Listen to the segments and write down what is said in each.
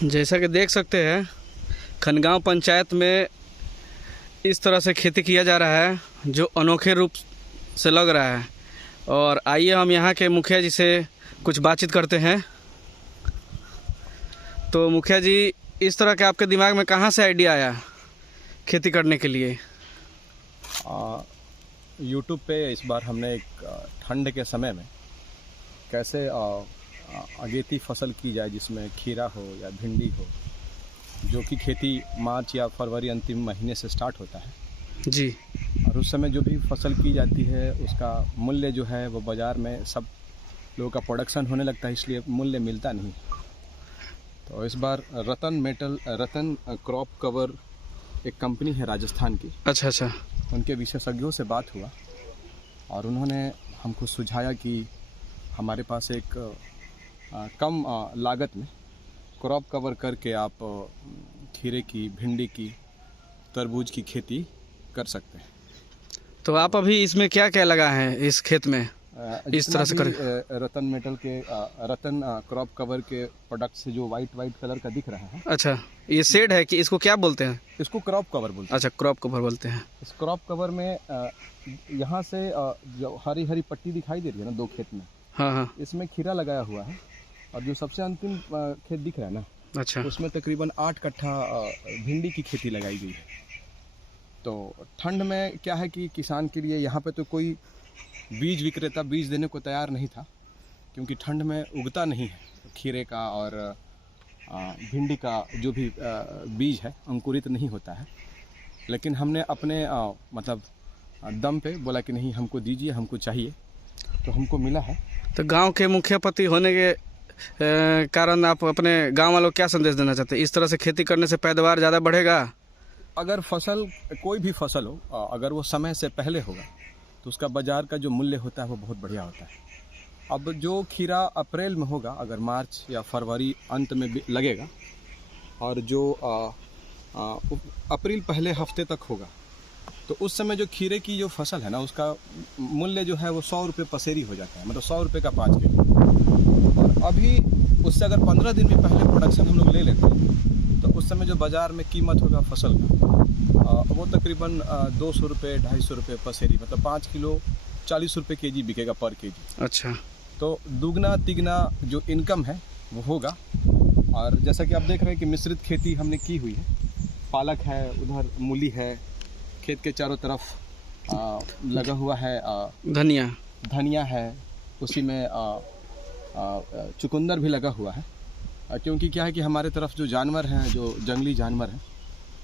जैसा कि देख सकते हैं खनगांव पंचायत में इस तरह से खेती किया जा रहा है जो अनोखे रूप से लग रहा है। और आइए हम यहाँ के मुखिया जी से कुछ बातचीत करते हैं। तो मुखिया जी, इस तरह के आपके दिमाग में कहाँ से आइडिया आया खेती करने के लिए? यूट्यूब पे इस बार हमने एक ठंड के समय में कैसे अगेती फसल की जाए जिसमें खीरा हो या भिंडी हो, जो कि खेती मार्च या फरवरी अंतिम महीने से स्टार्ट होता है जी। और उस समय जो भी फसल की जाती है उसका मूल्य जो है वो बाज़ार में सब लोगों का प्रोडक्शन होने लगता है, इसलिए मूल्य मिलता नहीं। तो इस बार रतन क्रॉप कवर एक कंपनी है राजस्थान की। अच्छा। उनके विशेषज्ञों से बात हुआ और उन्होंने हमको सुझाया कि हमारे पास एक कम लागत में क्रॉप कवर करके आप खीरे की, भिंडी की, तरबूज की खेती कर सकते हैं। तो आप अभी इसमें क्या क्या लगा है इस खेत में? इस तरह से कर रतन क्रॉप कवर के प्रोडक्ट से जो वाइट कलर का दिख रहा है। अच्छा, ये शेड है कि इसको क्या बोलते हैं? इसको क्रॉप कवर बोलते हैं। अच्छा, क्रॉप कवर बोलते हैं। इस क्रॉप कवर में यहाँ से जो हरी पट्टी दिखाई दे रही है ना, 2 खेत में, हाँ, इसमें खीरा लगाया हुआ है और जो सबसे अंतिम खेत दिख रहा है ना, अच्छा, उसमें तकरीबन 8 कट्ठा भिंडी की खेती लगाई गई है। तो ठंड में क्या है कि किसान के लिए यहाँ पे तो कोई बीज विक्रेता बीज देने को तैयार नहीं था, क्योंकि ठंड में उगता नहीं है खीरे का और भिंडी का जो भी बीज है अंकुरित नहीं होता है। लेकिन हमने अपने मतलब दम पे बोला कि नहीं, हमको दीजिए, हमको चाहिए, तो हमको मिला है। तो गांव के मुखिया पति होने के कारण आप अपने गांव वालों को क्या संदेश देना चाहते हैं? इस तरह से खेती करने से पैदावार ज़्यादा बढ़ेगा? अगर फसल, कोई भी फसल हो, अगर वो समय से पहले होगा तो उसका बाज़ार का जो मूल्य होता है वो बहुत बढ़िया होता है। अब जो खीरा अप्रैल में होगा, अगर मार्च या फरवरी अंत में भी लगेगा, और जो अप्रैल पहले हफ्ते तक होगा, तो उस समय जो खीरे की जो फसल है ना, उसका मूल्य जो है वो 100 रुपये पसेरी हो जाता है, मतलब 100 रुपये का 5 किलो। और अभी उससे अगर 15 दिन भी पहले प्रोडक्शन हम लोग ले लेते हैं तो उस समय जो बाज़ार में कीमत होगा फसल का वो तकरीबन 200 रुपये 250 रुपये पसेरी, मतलब 5 किलो 40 रुपये केजी बिकेगा पर केजी। अच्छा, तो दुगना तिगना जो इनकम है वो होगा। और जैसा कि आप देख रहे हैं कि मिश्रित खेती हमने की हुई है, पालक है, उधर मूली है, खेत के चारों तरफ लगा हुआ है धनिया है, उसी में चुकंदर भी लगा हुआ है। क्योंकि क्या है कि हमारे तरफ जो जानवर हैं, जो जंगली जानवर हैं,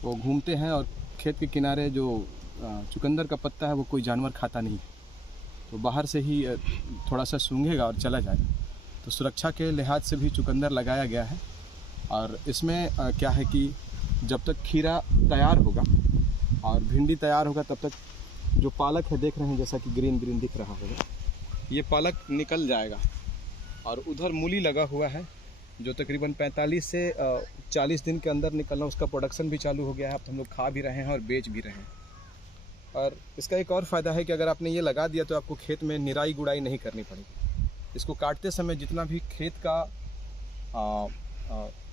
वो घूमते हैं और खेत के किनारे जो चुकंदर का पत्ता है वो कोई जानवर खाता नहीं है, तो बाहर से ही थोड़ा सा सूंघेगा और चला जाएगा। तो सुरक्षा के लिहाज से भी चुकंदर लगाया गया है। और इसमें क्या है कि जब तक खीरा तैयार होगा और भिंडी तैयार होगा, तब तक जो पालक है, देख रहे हैं जैसा कि ग्रीन दिख रहा होगा, ये पालक निकल जाएगा। और उधर मूली लगा हुआ है जो तकरीबन 45 से 40 दिन के अंदर निकलना, उसका प्रोडक्शन भी चालू हो गया है। अब हम लोग खा भी रहे हैं और बेच भी रहे हैं। और इसका एक और फ़ायदा है कि अगर आपने ये लगा दिया तो आपको खेत में निराई गुड़ाई नहीं करनी पड़ेगी। इसको काटते समय जितना भी खेत का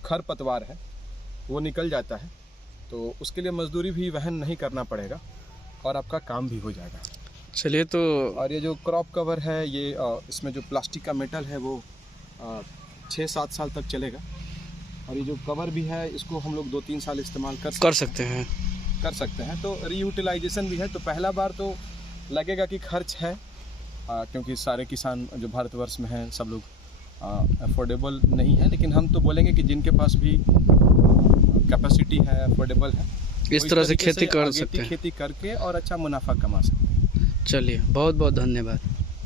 खरपतवार है वो निकल जाता है, तो उसके लिए मजदूरी भी वहन नहीं करना पड़ेगा और आपका काम भी हो जाएगा। चलिए। तो और ये जो क्रॉप कवर है, ये इसमें जो प्लास्टिक का मेटल है वो 6-7 साल तक चलेगा। और ये जो कवर भी है, इसको हम लोग 2-3 साल इस्तेमाल कर सकते हैं। तो रीयूटिलाइजेशन भी है। तो पहला बार तो लगेगा कि खर्च है, क्योंकि सारे किसान जो भारतवर्ष में हैं सब लोग अफोर्डेबल नहीं है। लेकिन हम तो बोलेंगे कि जिनके पास भी कैपेसिटी है, अफोर्डेबल है, इस तरह से खेती कर सकते हैं, खेती करके और अच्छा मुनाफा कमा सकते हैं। चलिए, बहुत बहुत धन्यवाद।